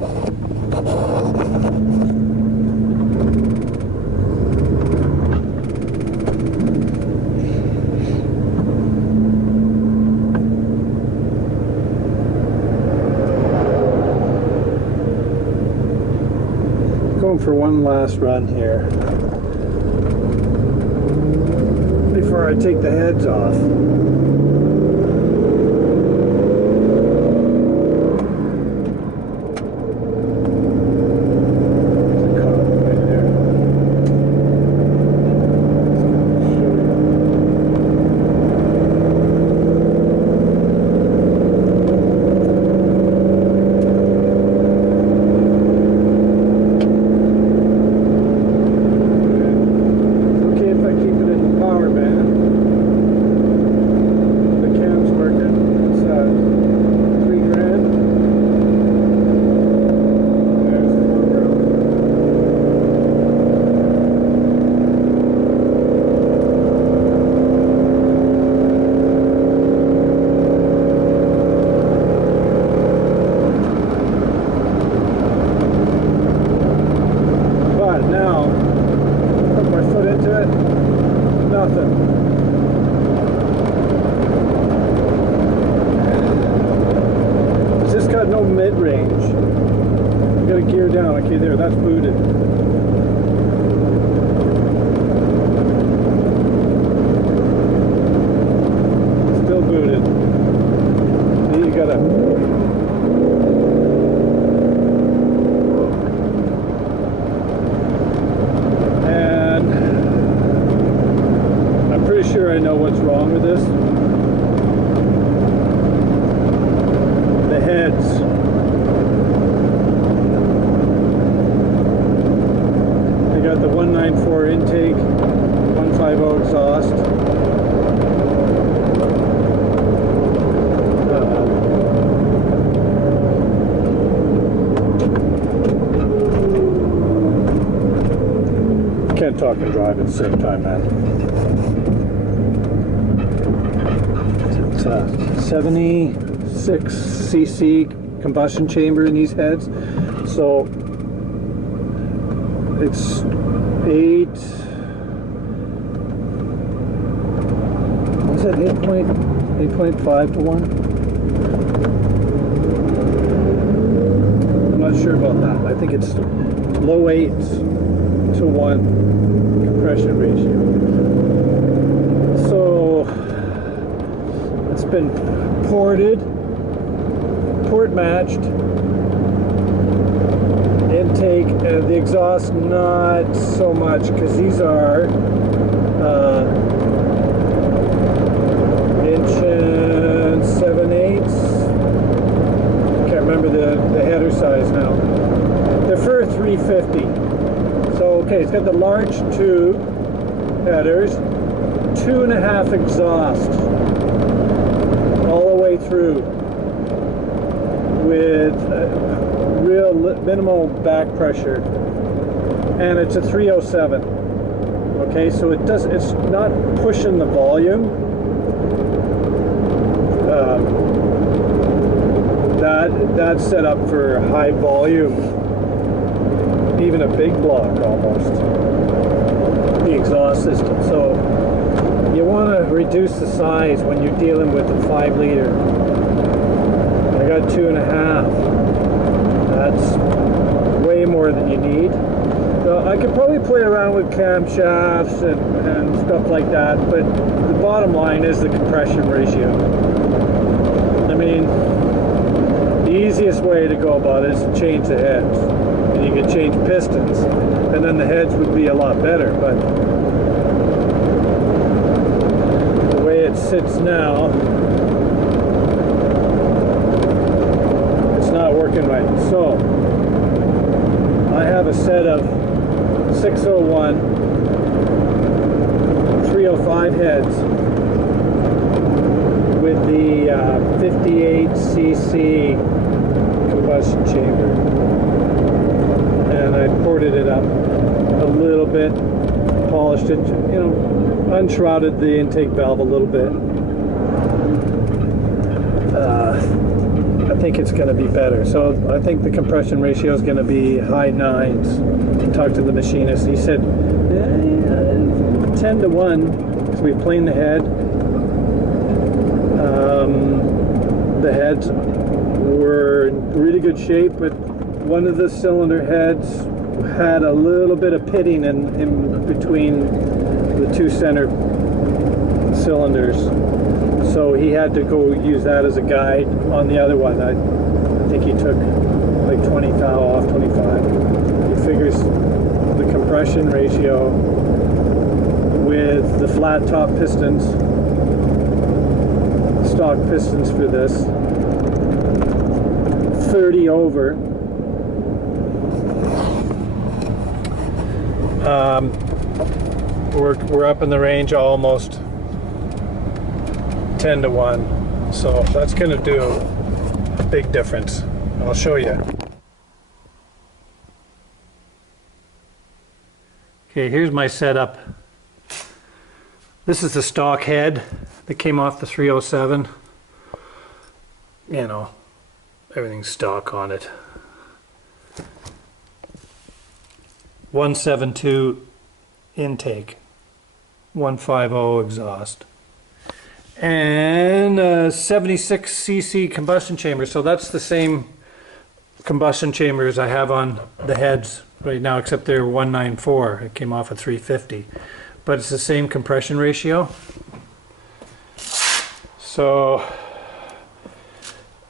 Going for one last run here before I take the heads off. No mid-range. You gotta gear down. Okay, there, that's booted. Still booted. You gotta. And I'm pretty sure I know what's wrong with this. Heads. They got the 194 intake, 150 exhaust. Can't talk and drive at the same time, man. It's 76cc combustion chamber in these heads, so it's 8.5 to 1. I'm not sure about that. I think it's low 8s to 1 compression ratio. So it's been port matched, intake, the exhaust not so much, because these are inch and 7/8. Can't remember the header size now. They're for 350. So okay, it's got the large 2 headers, 2.5 exhaust all the way through, with real minimal back pressure, and it's a 307. Okay, so it's not pushing the volume. That's set up for high volume, even a big block almost, the exhaust system. So you want to reduce the size when you're dealing with a 5 liter. I got 2.5. That's way more than you need. So I could probably play around with camshafts and stuff like that, but the bottom line is the compression ratio. I mean, the easiest way to go about it is to change the heads. And you could change pistons, and then the heads would be a lot better, but the way it sits now, working right. So I have a set of 601 305 heads with the 58cc combustion chamber, and I ported it up a little bit, polished it, you know, unshrouded the intake valve a little bit. think it's going to be better. So I think the compression ratio is going to be high 9s. I talked to the machinist. He said 10 to 1 because we planed the head. The heads were in really good shape, but one of the cylinder heads had a little bit of pitting in between the two center cylinders. So he had to go use that as a guide on the other one. I think he took like 20 thou off, 25. He figures the compression ratio with the flat top pistons, stock pistons for this, 30 over. We're up in the range almost 10 to 1, so that's going to do a big difference. I'll show you. Okay, here's my setup. This is the stock head that came off the 307. You know, everything's stock on it. 172 intake, 150 exhaust, and a 76 cc combustion chamber. So that's the same combustion chambers I have on the heads right now, except they're 194. It came off a 350, but it's the same compression ratio. So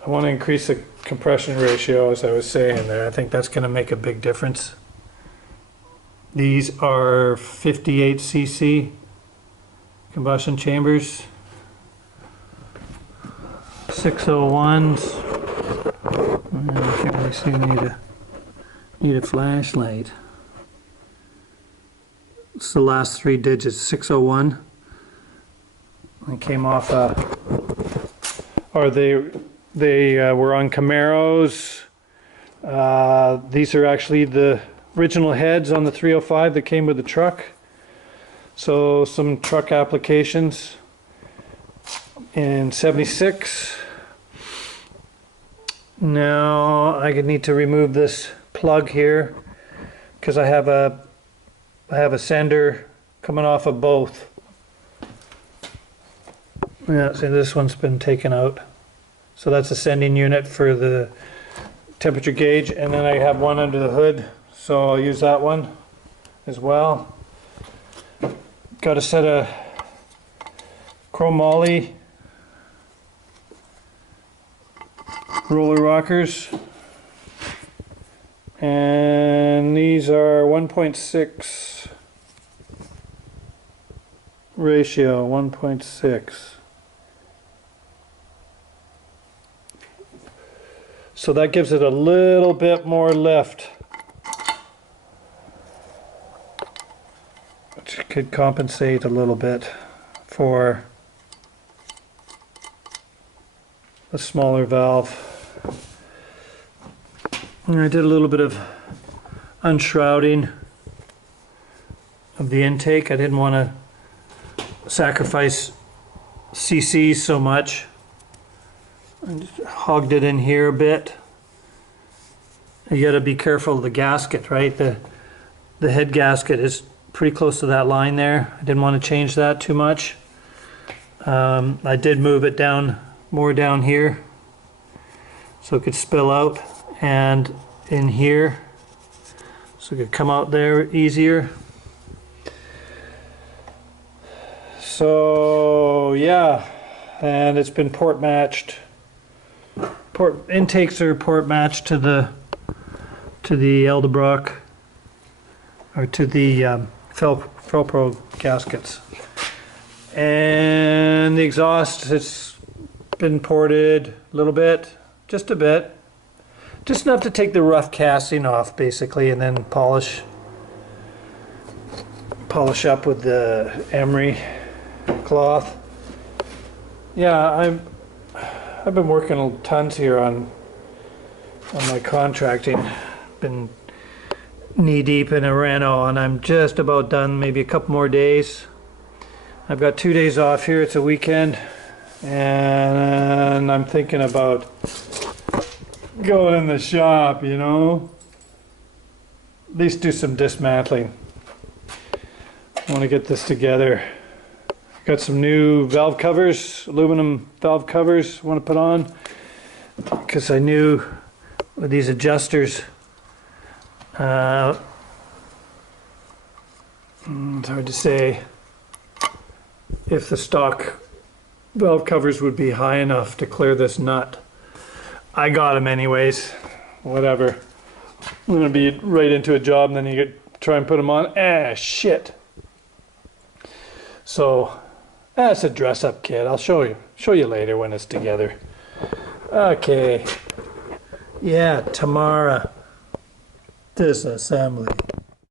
I want to increase the compression ratio, as I was saying there. I think that's going to make a big difference. These are 58 cc combustion chambers, 601s. I can't really see. Need a flashlight. It's the last 3 digits, 601. It came off or they were on Camaros. These are actually the original heads on the 305 that came with the truck. So some truck applications in 76. Now I need to remove this plug here because I have a sender coming off of both. Yeah, see, this one's been taken out. So that's a sending unit for the temperature gauge, and then I have one under the hood, so I'll use that one as well. Got a set of chromoly roller rockers, and these are 1.6 ratio, 1.6. So that gives it a little bit more lift, which could compensate a little bit for a smaller valve. And I did a little bit of unshrouding of the intake. I didn't want to sacrifice CCs so much. I just hogged it in here a bit. You got to be careful of the gasket, right? The head gasket is pretty close to that line there. I didn't want to change that too much. I did move it down, more down here, so it could spill out, and in here, so it could come out there easier. So yeah, and it's been port matched. Intakes are port matched to the Eldebrock, or to the Felpro gaskets. And the exhaust, it's been ported a little bit, just a bit, just enough to take the rough casting off basically, and then polish up with the emery cloth. Yeah, I've been working tons here on my contracting. Been knee deep in a reno, and I'm just about done. Maybe a couple more days. I've got 2 days off here. It's a weekend, and I'm thinking about going in the shop, you know. At least do some dismantling. I want to get this together. Got some new valve covers, aluminum valve covers I want to put on, because I knew with these adjusters, it's hard to say if the stock valve covers would be high enough to clear this nut. I got them anyways, whatever. I'm gonna be right into a job and then you try and put them on. Shit. So that's a dress up kit. I'll show you later when it's together. Okay. Yeah, Tamara. Disassembly.